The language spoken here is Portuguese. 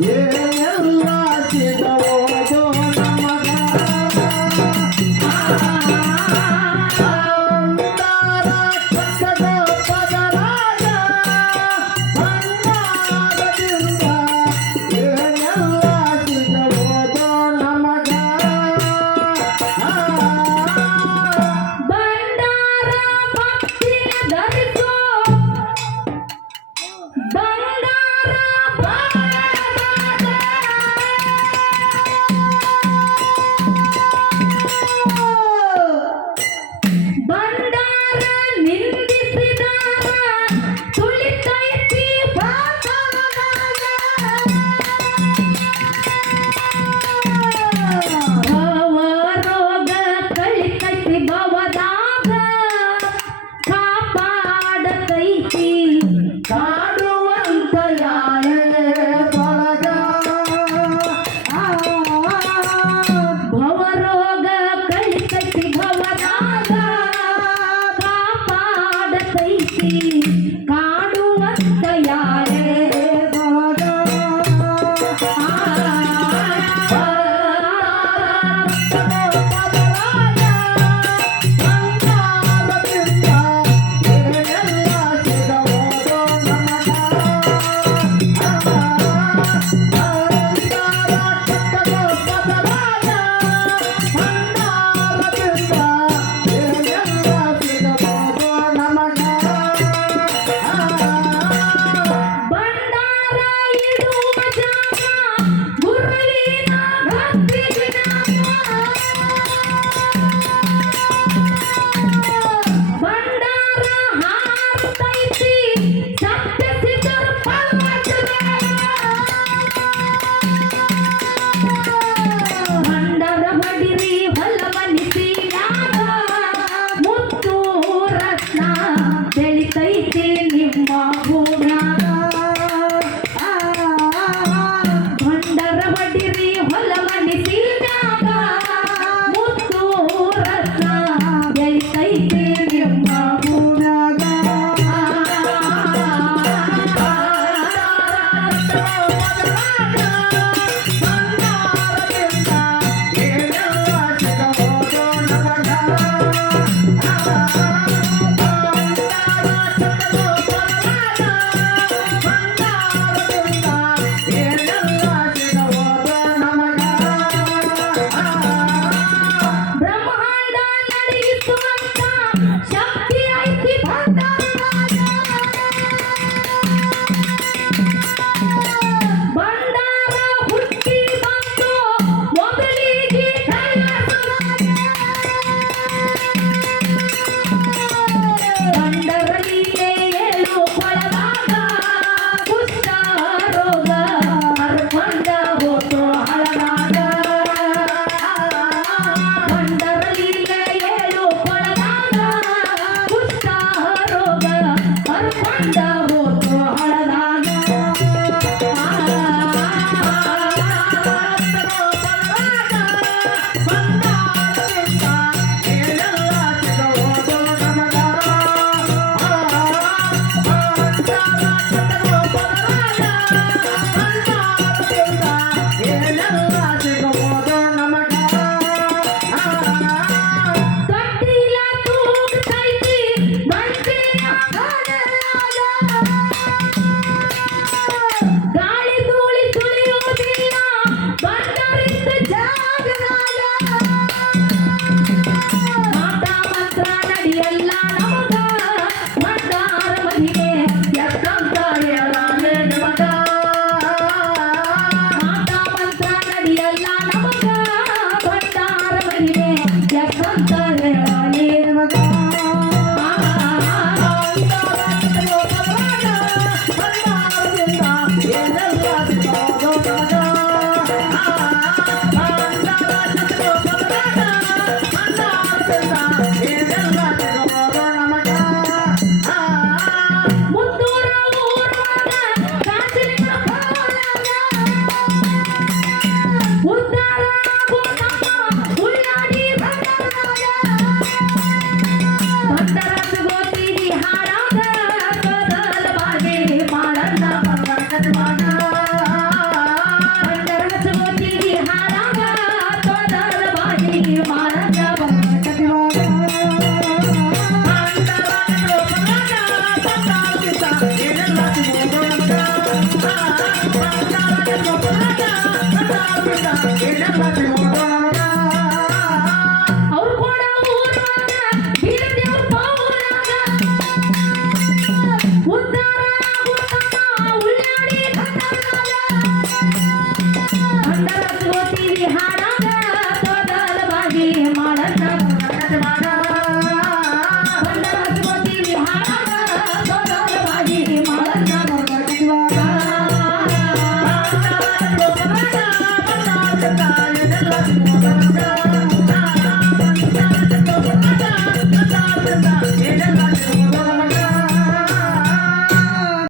Yeah. Yeah.